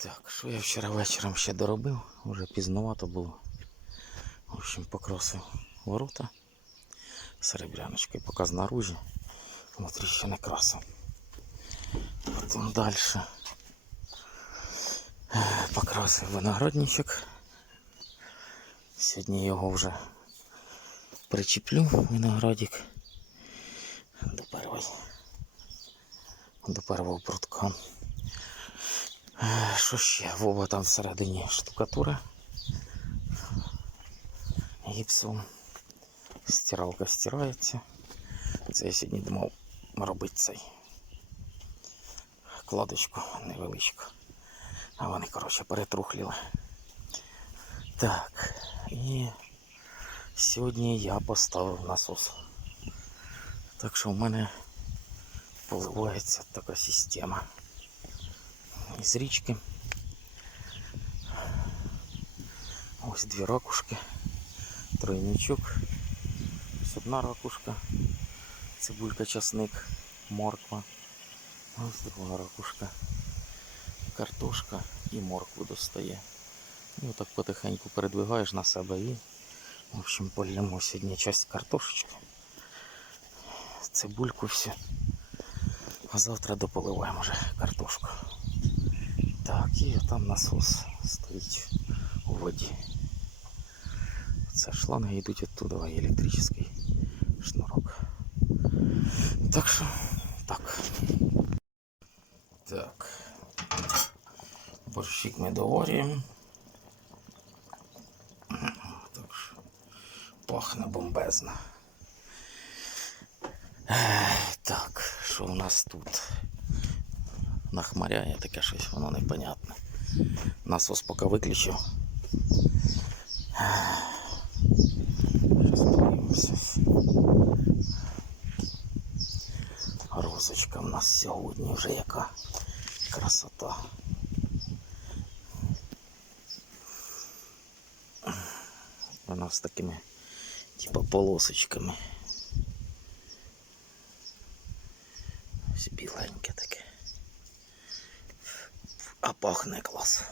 Так, що я вчора вечором ще доробив, вже пізновато було. В общем, покрасив ворота серебряночкою, поки знаружі, внутрі ще не красив. Потім далі покрасив виноградничок. Сьогодні його вже причеплю, виноградик, до першої, до першого прутка. Що ще? Вова там всередині штукатура. Гіпсом. Стиралка стирається. Це я сьогодні думав робити цей кладочку невеличку. А вони, коротше, перетрухліли. Так, і сьогодні я поставив насос. Так що в мене поливається така система із річки. Ось дві ракушки, тройничок, ось одна ракушка, цибулька, часник, морква, ось друга ракушка, картошка і моркву достає. І отак потихеньку передвигаєш на себе і, в общем, полємо сьогодні часть картошечки, цибульку всю. А завтра дополиваємо вже картошку. Так, і там насос стоїть у воді. Це шланги йдуть оттуда, і електричний шнурок. Так що, так. Так. Борщик ми доварюємо. Так що пахне бомбезно. Так, що у нас тут? нахмаряє таке щось, воно непонятне. Насос поки виключив. Зараз подивимося. Розочка в нас сьогодні вже яка красота. Вона з такими типа полосочками. Ось біленьке таке. А пахне клас.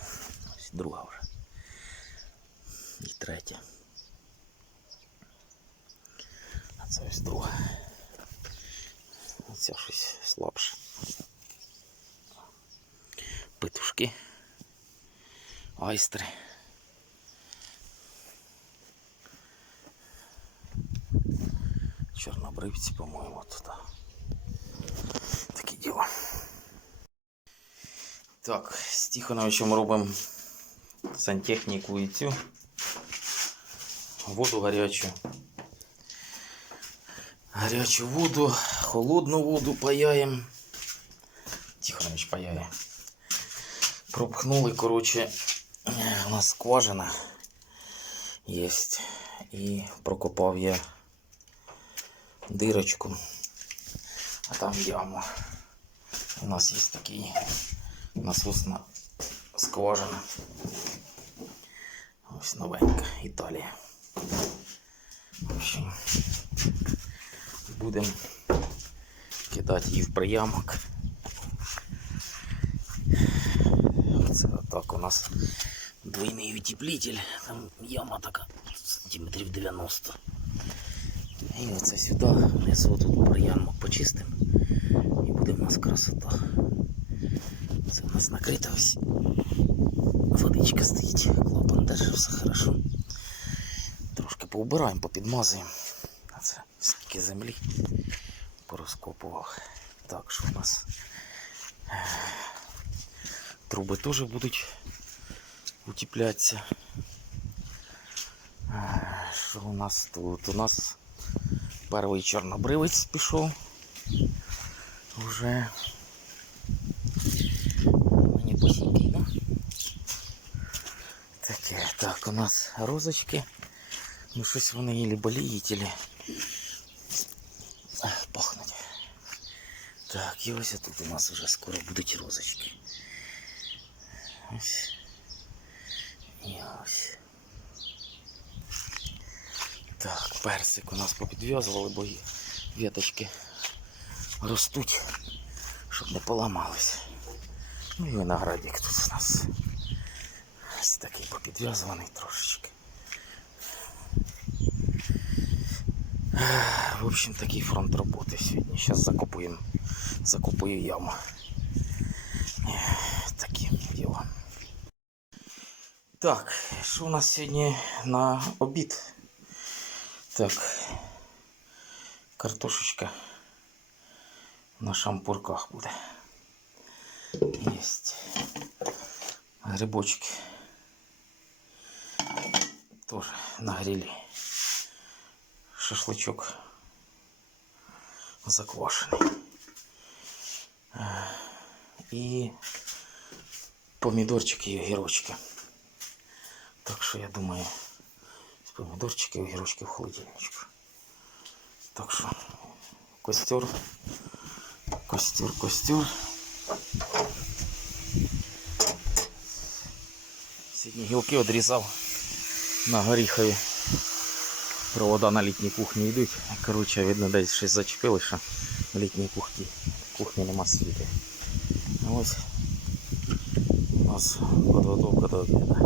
Ось друга вже. І третя. А це ось друга. Оця щось слабше. Петушки. Айстри. Чорнобривці, по-моєму, тут. Такі діла. Так, з Тихоновичем робимо сантехніку і цю воду гарячу. Гарячу воду, холодну воду паяємо. Тихонович паяє. Пропхнули, коротше, у нас скважина є. І прокопав я дирочку. А там яма. У нас є такий насосна скважина. Ось новенька Італія. В общем, будемо кидати її в приямок. Це так у нас двойний утеплитель. Там яма така сантиметрів 90. І оце сюди внизу тут приямок почистимо. І буде в нас красота. Це у нас накрита ось. Водичка стоїть, клапан держить, все хорошо. Трошки поубираємо, попідмазуємо. А це скільки землі порозкопував. Так, що у нас труби теж будуть утеплятися. Е, Що у нас тут? У нас перший чорнобривець пішов. Уже мені да? Таке, так, у нас розочки. Ну щось вони ілі боліють, ілі пахнуть. Так, і ось тут у нас вже скоро будуть розочки. Ось. І ось. Так, персик у нас попідв'язували, бо і веточки ростуть, щоб не поламались. Ну і виноградик тут у нас. Ось такий попідв'язаний трошечки. В общем, такий фронт роботи сьогодні. Зараз закопуємо. Закопую яму. Такі діла. Так, що у нас сьогодні на обід? Так. Картошечка на шампурках буде. Есть. Грибочки. Тоже на гриле. Шашлычок заквашений. Е, І помідорчики і огірочки. Так що я думаю, помідорчики і огірочки в холодильничку. Так що костер, костер, костер. Сьогодні гілки відрізав на горіхові. Провода на літній кухні йдуть. Коротше, видно, десь щось зачепили, що в літній кухні, кухні нема світу. Ось у нас підготовка до обіду.